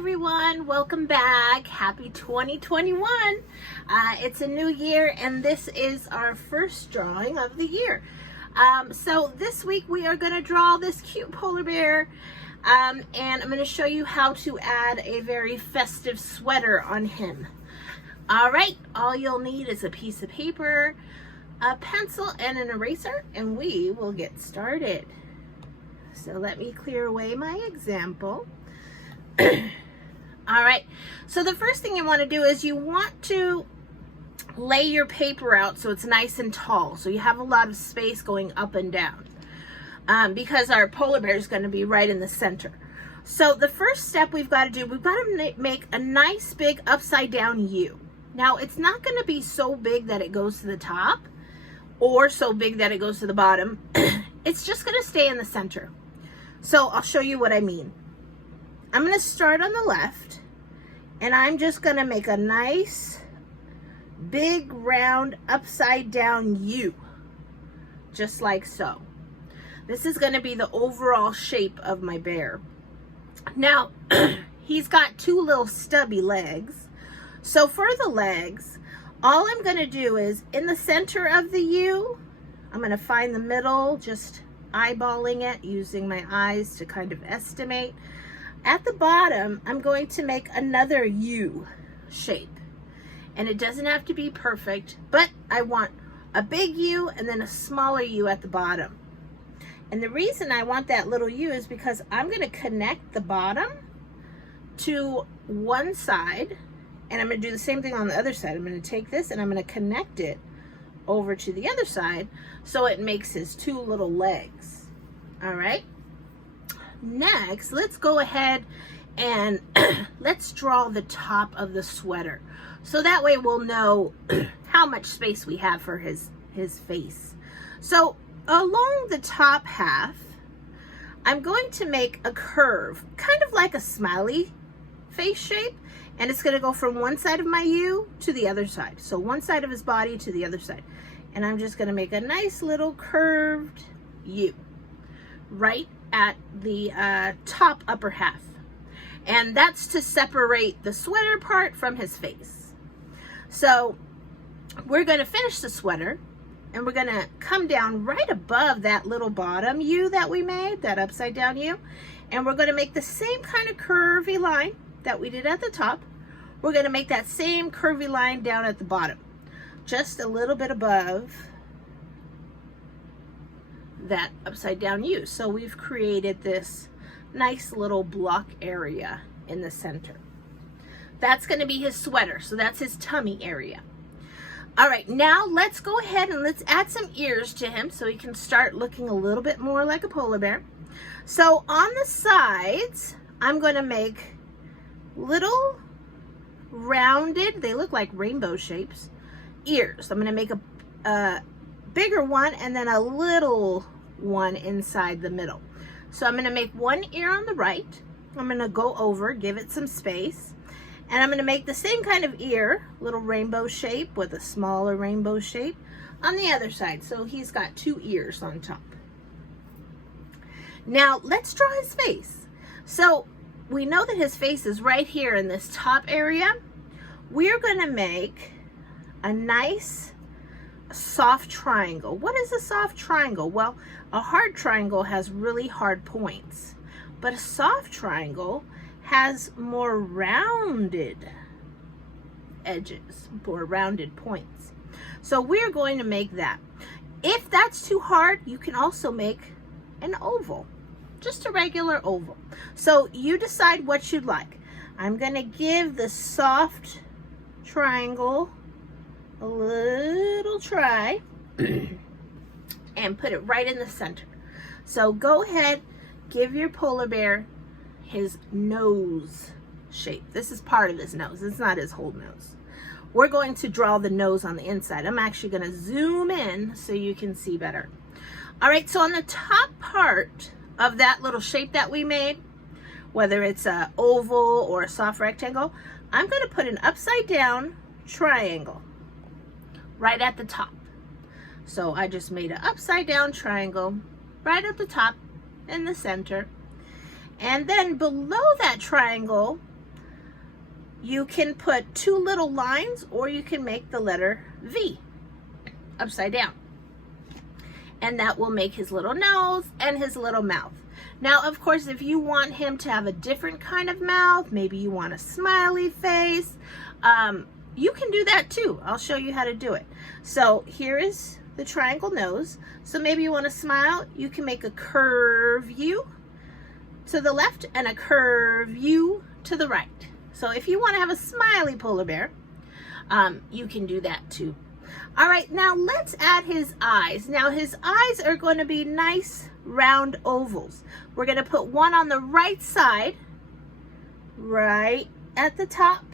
everyone, welcome back. Happy 2021. It's a new year and this is our first drawing of the year. So this week we are going to draw this cute polar bear and I'm going to show you how to add a very festive sweater on him. Alright, all you'll need is a piece of paper, a pencil, and an eraser, and we will get started. So let me clear away my example. All right, so the first thing you want to do is you want to lay your paper out so it's nice and tall, so you have a lot of space going up and down, because our polar bear is going to be right in the center. So the first step we've got to make a nice big upside down U. Now it's not going to be so big that it goes to the top or so big that it goes to the bottom. It's just going to stay in the center. So I'll show you what I mean. I'm going to start on the left, and I'm just going to make a nice big round upside down U, just like so. This is going to be the overall shape of my bear. Now he's got two little stubby legs, so for the legs, all I'm going to do is in the center of the U, I'm going to find the middle, just eyeballing it, using my eyes to kind of estimate. At the bottom, I'm going to make another U shape. And it doesn't have to be perfect, but I want a big U and then a smaller U at the bottom. And the reason I want that little U is because I'm going to connect the bottom to one side, and I'm going to do the same thing on the other side. I'm going to take this and I'm going to connect it over to the other side so it makes his two little legs. All right. Next, let's go ahead and let's draw the top of the sweater. So that way we'll know how much space we have for his face. So along the top half, I'm going to make a curve, kind of like a smiley face shape. And it's going to go from one side of my U to the other side. So one side of his body to the other side. And I'm just going to make a nice little curved U right at the top upper half. And that's to separate the sweater part from his face. So we're going to finish the sweater, and we're going to come down right above that little bottom U that we made, that upside down U. And we're going to make the same kind of curvy line that we did at the top. We're going to make that same curvy line down at the bottom, just a little bit above that upside down U. So we've created this nice little block area in the center. That's going to be his sweater, so that's his tummy area. All right, now let's go ahead and let's add some ears to him so he can start looking a little bit more like a polar bear. So on the sides, I'm going to make little rounded, they look like rainbow shapes, ears. I'm going to make a bigger one and then a little one inside the middle. So I'm going to make one ear on the right. I'm going to go over, give it some space, and I'm going to make the same kind of ear, little rainbow shape with a smaller rainbow shape on the other side. So he's got two ears on top. Now let's draw his face. So we know that his face is right here in this top area. We're going to make a nice soft triangle. What is a soft triangle? Well, a hard triangle has really hard points, but a soft triangle has more rounded edges, more rounded points. So we're going to make that. If that's too hard, you can also make an oval, just a regular oval. So you decide what you'd like. I'm going to give the soft triangle a little try and put it right in the center. So go ahead, give your polar bear his nose shape. This is part of his nose. It's not his whole nose. We're going to draw the nose on the inside. I'm actually going to zoom in so you can see better. All right, so on the top part of that little shape that we made, whether it's an oval or a soft rectangle, I'm going to put an upside down triangle right at the top. So I just made an upside down triangle right at the top in the center. And then below that triangle, you can put two little lines, or you can make the letter V upside down. And that will make his little nose and his little mouth. Now, of course, if you want him to have a different kind of mouth, maybe you want a smiley face, you can do that too. I'll show you how to do it. So here is the triangle nose. So maybe you want to smile, you can make a curve U to the left and a curve U to the right. So if you want to have a smiley polar bear, you can do that too. All right, now let's add his eyes. Now his eyes are going to be nice round ovals. We're going to put one on the right side, right at the top.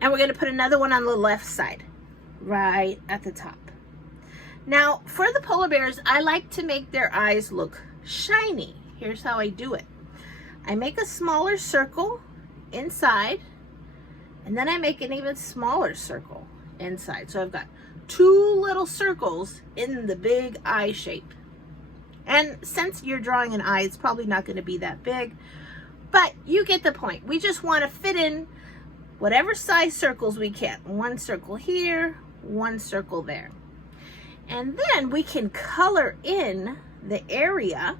And we're going to put another one on the left side, right at the top. Now for the polar bears, I like to make their eyes look shiny. Here's how I do it. I make a smaller circle inside, and then I make an even smaller circle inside. So I've got two little circles in the big eye shape. And since you're drawing an eye, it's probably not going to be that big, but you get the point. We just want to fit in whatever size circles we can. One circle here, one circle there. And then we can color in the area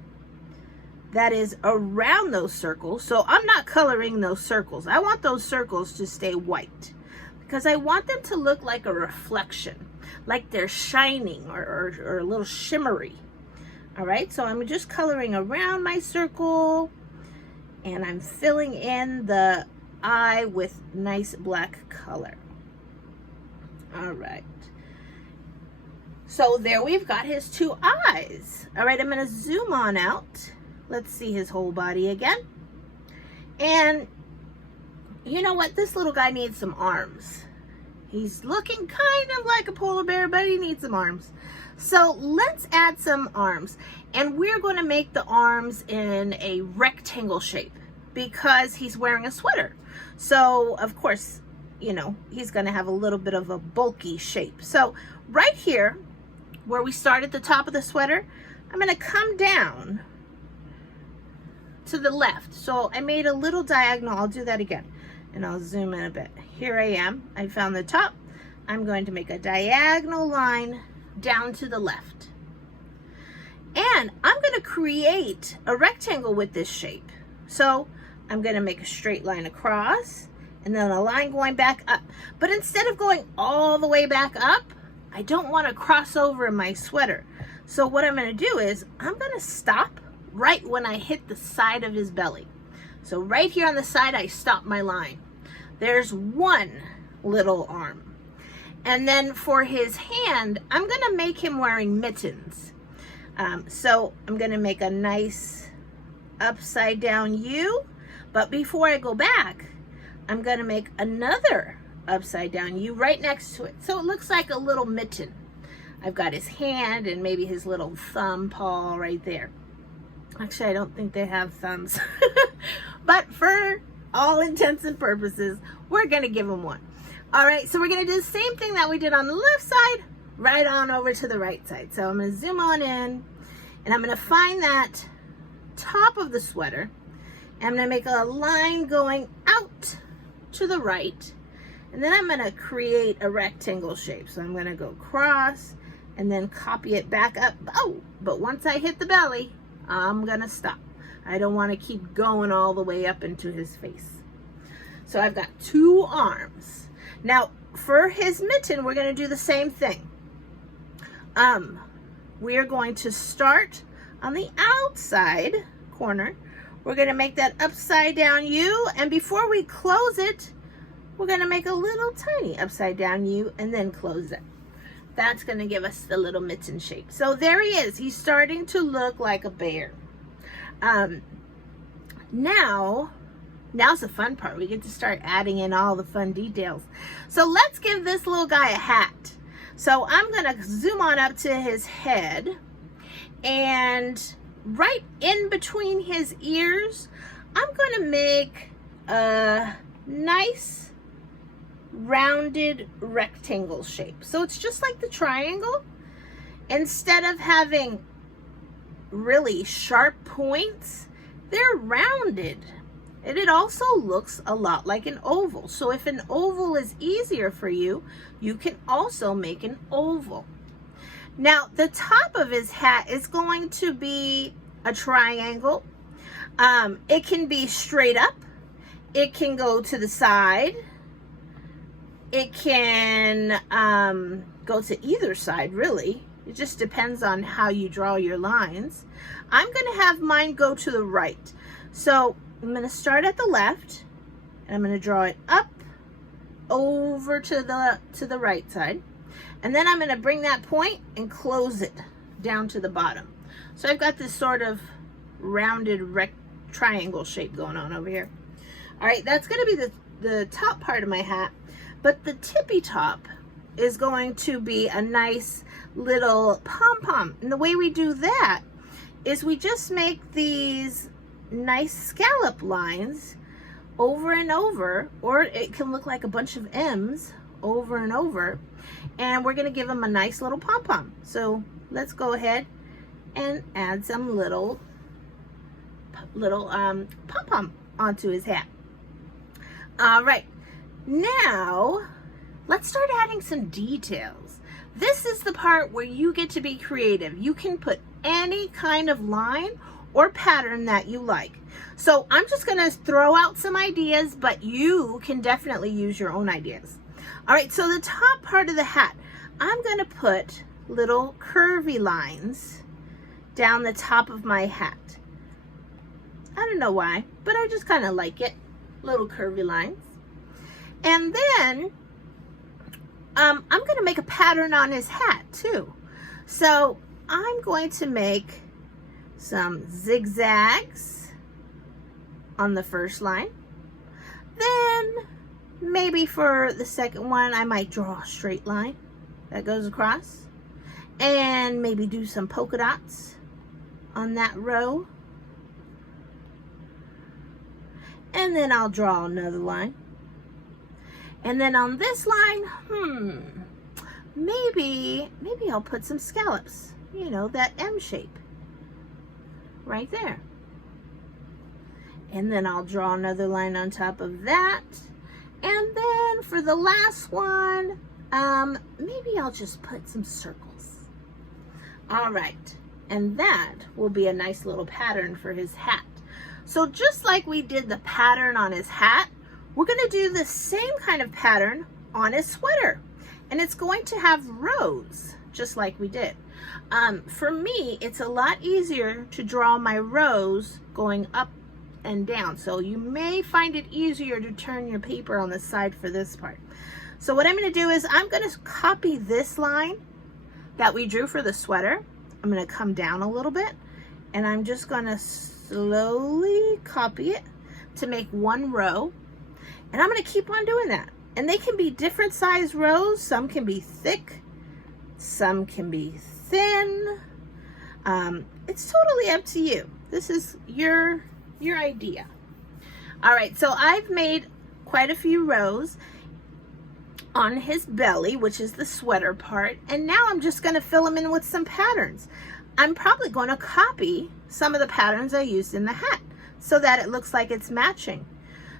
that is around those circles. So I'm not coloring those circles. I want those circles to stay white because I want them to look like a reflection, like they're shining or a little shimmery. All right, so I'm just coloring around my circle, and I'm filling in the eye with nice black color. All right. So there we've got his two eyes. All right, I'm going to zoom on out. Let's see his whole body again. And you know what? This little guy needs some arms. He's looking kind of like a polar bear, but he needs some arms. So let's add some arms. And we're going to make the arms in a rectangle shape because he's wearing a sweater. So, of course, you know, he's going to have a little bit of a bulky shape. So right here, where we start at the top of the sweater, I'm going to come down to the left. So I made a little diagonal. I'll do that again, and I'll zoom in a bit. Here I am. I found the top. I'm going to make a diagonal line down to the left. And I'm going to create a rectangle with this shape. So I'm going to make a straight line across and then a line going back up. But instead of going all the way back up, I don't want to cross over in my sweater. So what I'm going to do is I'm going to stop right when I hit the side of his belly. So right here on the side, I stop my line. There's one little arm. And then for his hand, I'm going to make him wearing mittens. So I'm going to make a nice upside down U. But before I go back, I'm going to make another upside down U right next to it. So it looks like a little mitten. I've got his hand and maybe his little thumb paw right there. Actually, I don't think they have thumbs. But for all intents and purposes, we're going to give him one. All right, so we're going to do the same thing that we did on the left side, right on over to the right side. So I'm going to zoom on in, and I'm going to find that top of the sweater. And I'm going to make a line going out to the right. And then I'm going to create a rectangle shape. So I'm going to go across and then copy it back up. Oh, but once I hit the belly, I'm going to stop. I don't want to keep going all the way up into his face. So I've got two arms. Now, for his mitten, we're going to do the same thing. We are going to start on the outside corner. We're going to make that upside down U, and before we close it, we're going to make a little tiny upside down U and then close it. That's going to give us the little mitten shape. So there he is. He's starting to look like a bear. Now's the fun part. We get to start adding in all the fun details. So let's give this little guy a hat. So I'm going to zoom on up to his head, and right in between his ears, I'm going to make a nice rounded rectangle shape. So it's just like the triangle. Instead of having really sharp points, they're rounded And it also looks a lot like an oval. So if an oval is easier for you, you can also make an oval. Now, the top of his hat is going to be a triangle. It can be straight up. It can go to the side. It can go to either side, really. It just depends on how you draw your lines. I'm going to have mine go to the right. So I'm going to start at the left, and I'm going to draw it up over to the right side. And then I'm going to bring that point and close it down to the bottom. So I've got this sort of rounded triangle shape going on over here. All right, that's going to be the top part of my hat. But the tippy top is going to be a nice little pom-pom. And the way we do that is we just make these nice scallop lines over and over, or it can look like a bunch of M's over and over, and we're going to give him a nice little pom-pom. So let's go ahead and add some little pom-pom onto his hat. All right, now let's start adding some details. This is the part where you get to be creative. You can put any kind of line or pattern that you like. So I'm just going to throw out some ideas, but you can definitely use your own ideas. All right, so the top part of the hat, I'm going to put little curvy lines down the top of my hat. I don't know why, but I just kind of like it. Little curvy lines. And then I'm going to make a pattern on his hat too. So I'm going to make some zigzags on the first line. Then maybe for the second one, I might draw a straight line that goes across, and maybe do some polka dots on that row. And then I'll draw another line. And then on this line, maybe I'll put some scallops, you know, that M shape right there. And then I'll draw another line on top of that. And then for the last one, maybe I'll just put some circles. All right, and that will be a nice little pattern for his hat. So just like we did the pattern on his hat, we're going to do the same kind of pattern on his sweater. And it's going to have rows, just like we did. For me, it's a lot easier to draw my rows going up and down. So you may find it easier to turn your paper on the side for this part. So what I'm going to do is I'm going to copy this line that we drew for the sweater. I'm going to come down a little bit, and I'm just going to slowly copy it to make one row. And I'm going to keep on doing that. And they can be different size rows. Some can be thick, some can be thin. It's totally up to you. This is your idea. All right, so I've made quite a few rows on his belly, which is the sweater part, and now I'm just going to fill them in with some patterns. I'm probably going to copy some of the patterns I used in the hat so that it looks like it's matching.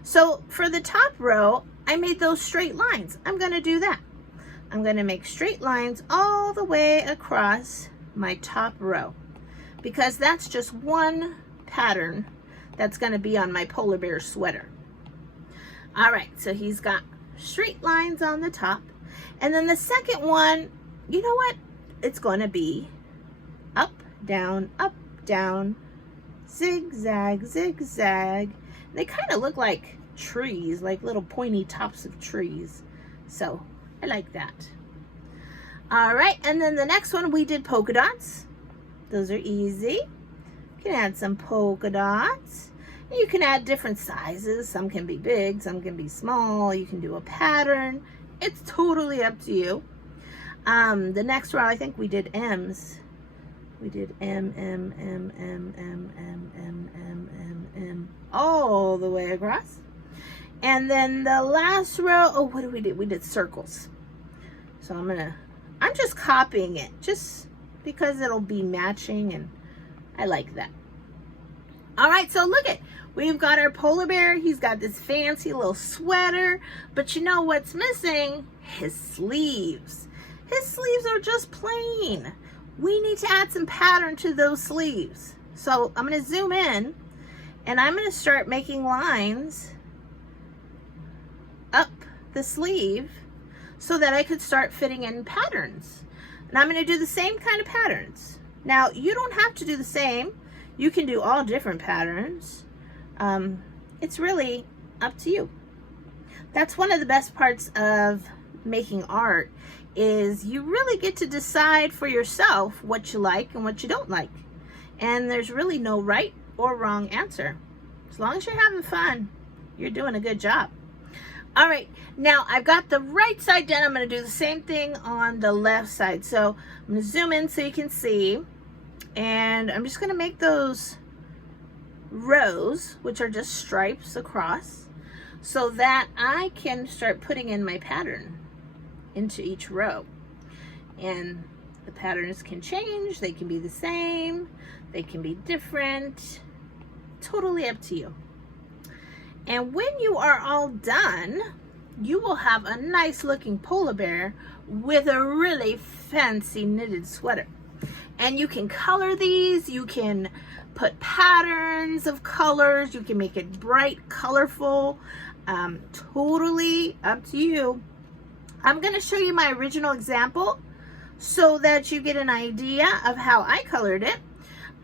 So for the top row, I made those straight lines. I'm going to do that. I'm going to make straight lines all the way across my top row, because that's just one pattern that's going to be on my polar bear sweater. All right, so he's got straight lines on the top. And then the second one, you know what? It's going to be up, down, zigzag, zigzag. They kind of look like trees, like little pointy tops of trees. So I like that. All right, and then the next one we did polka dots. Those are easy. You can add some polka dots. You can add different sizes. Some can be big, some can be small. You can do a pattern. It's totally up to you. The next row, I think we did M's. We did M, M, M, M, M, M, M, M, M, M, all the way across. And then the last row, oh, what did we do? We did circles. So I'm just copying it just because it'll be matching, and I like that. All right, so look at, We've got our polar bear. He's got this fancy little sweater, but you know what's missing? His sleeves. His sleeves are just plain. We need to add some pattern to those sleeves. So I'm going to zoom in and I'm going to start making lines up the sleeve so that I could start fitting in patterns. And I'm going to do the same kind of patterns. Now, you don't have to do the same. You can do all different patterns. It's really up to you. That's one of the best parts of making art, is you really get to decide for yourself what you like and what you don't like. And there's really no right or wrong answer. As long as you're having fun, you're doing a good job. All right, now I've got the right side done. I'm going to do the same thing on the left side. So I'm going to zoom in so you can see. And I'm just going to make those rows, which are just stripes across, so that I can start putting in my pattern into each row. And the patterns can change. They can be the same. They can be different. Totally up to you. And when you are all done, you will have a nice looking polar bear with a really fancy knitted sweater. And you can color these. You can put patterns of colors. You can make it bright, colorful. Totally up to you. I'm going to show you my original example so that you get an idea of how I colored it.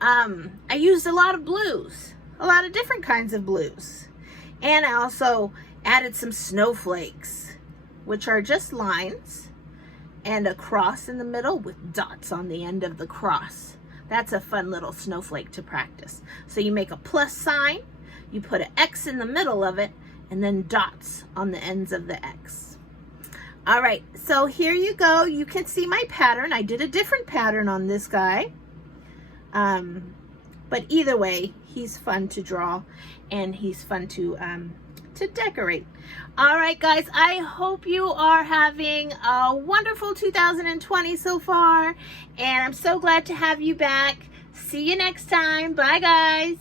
I used a lot of blues, a lot of different kinds of blues. And I also added some snowflakes, which are just lines and a cross in the middle with dots on the end of the cross. That's a fun little snowflake to practice. So you make a plus sign, you put an X in the middle of it, and then dots on the ends of the X. All right, so here you go. You can see my pattern. I did a different pattern on this guy. But either way, he's fun to draw and he's fun to decorate. All right, guys, I hope you are having a wonderful 2020 so far, and I'm so glad to have you back. See you next time. Bye, guys.